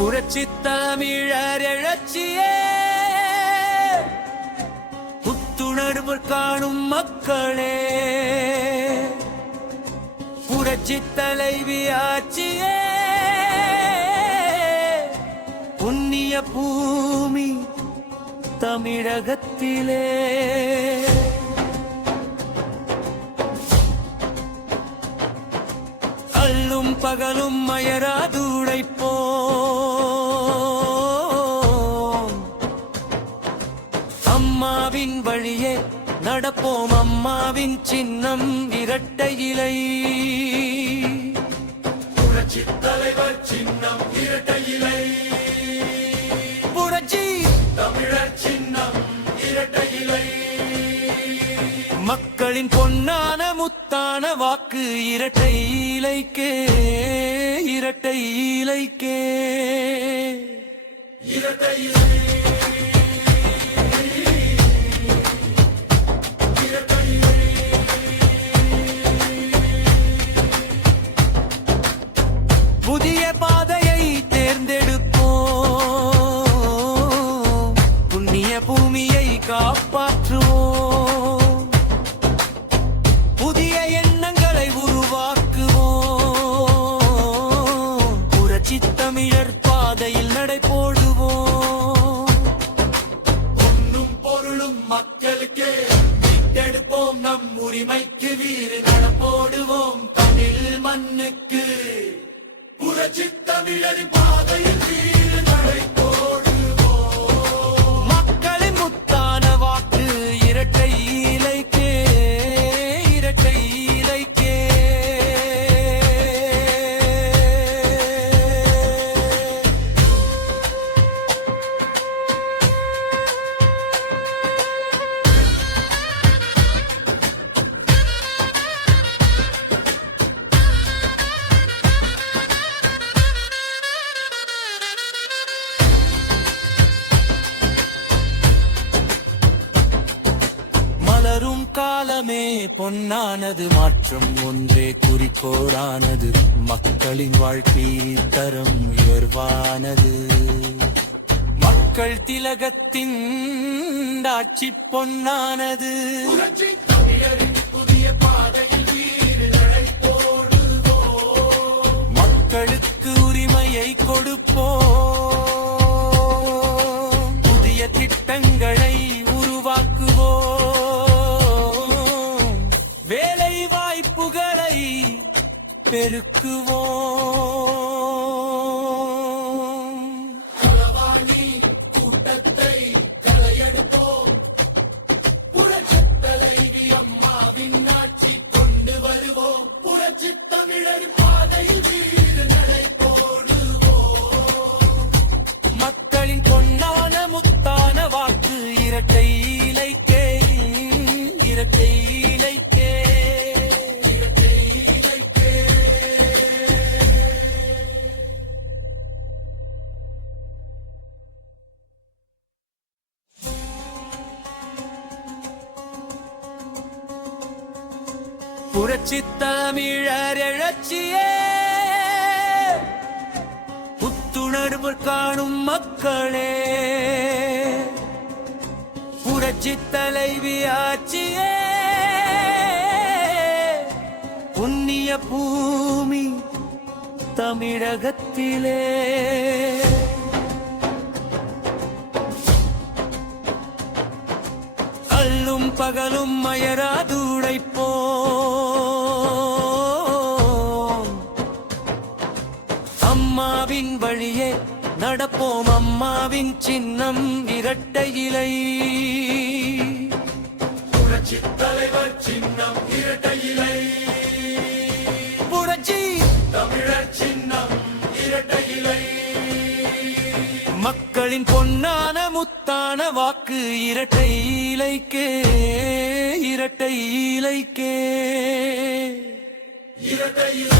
புரட்சி தமிழர் எழுச்சியே புத்துணர்வு காணும் மக்களே, புரட்சி தலைவி ஆட்சியே புண்ணிய பூமி தமிழகத்திலே. அல்லும் பகலும் அயராது உழைப்போம், அம்மாவின் வழியே நடப்போம். அம்மாவின் சின்னம் இரட்டை இலை, புரட்சி தலைவர் சின்னம் இரட்டை இலை, புரட்சி தமிழர் சின்னம் இரட்டை இலை. மக்களின் பொன்னான முத்தான வாக்கு இரட்டை இலைக்கே, இரட்டை இலைக்கே, இரட்டை இலை. புதிய பாதையை தேர்ந்தெடுப்போம், புண்ணிய பூமியை காப்பாற்றுவோம், புதிய எண்ணங்களை உருவாக்குவோம், புரட்சி தமிழர் பாதையில் நடைபோடுவோம். பொன்னும் பொருளும் மக்களுக்கே மீட்டெடுப்போம், நம் உரிமைக்கு வீறு நடப்போடுவோம். தமிழ் மண்ணுக்கு புரட்சி தமிழர் பாதையில் வீறு நடைபோடுவோம். மக்களின் முத்தான வாக்கு இரட்டை இலைக்கே, இரட்டை இலைக்கே. மலரும் காலமே பொன்னானது, மாற்றம் ஒன்றே குறிக்கோளானது, மக்களின் வாழ்க்கை தரம் உயர்வானது. மக்கள் திலகத்தின் ஆட்சி பொன்னானது, புதிய பாதையில் வீறு நடைபோடுவோம். மக்களுக்கு உரிமையை கொடுப்போம், புதிய திட்டங்களை உருவாக்குவோம், வேலை வாய்ப்புகளை பெருக்குவோம். களவாணி கூட்டத்தை களையெடுப்போம், புரட்சி தலைவி அம்மாவின் ஆட்சி கொண்டு வருவோம், புரட்சி தமிழர் பாதையில் வீறு நடைபோடுவோம். மக்களின் பொன்னான முத்தான வாக்கு இரட்டை இலைக்கே, இரட்டை இலைக்கே, இரட்டை இலைக்கே. புரட்சி தமிழர் எழுச்சியே புத்துணர்வு காணும் மக்களே, புரட்சி தலைவி ஆட்சியே புண்ணிய பூமி தமிழகத்திலே. அல்லும் பகலும் அயராது உழைப்போம், அம்மாவின் வழியே நடப்போம். அம்மாவின் சின்னம் இரட்டை இலை, புரட்சி தலைவர் சின்னம் இரட்டை இலை, புரட்சி தமிழர் சின்னம் இரட்டை இலை. மக்களின் பொன்னான முத்தான வாக்கு இரட்டை இலைக்கே, இரட்டை இலைக்கே, இரட்டை இலை.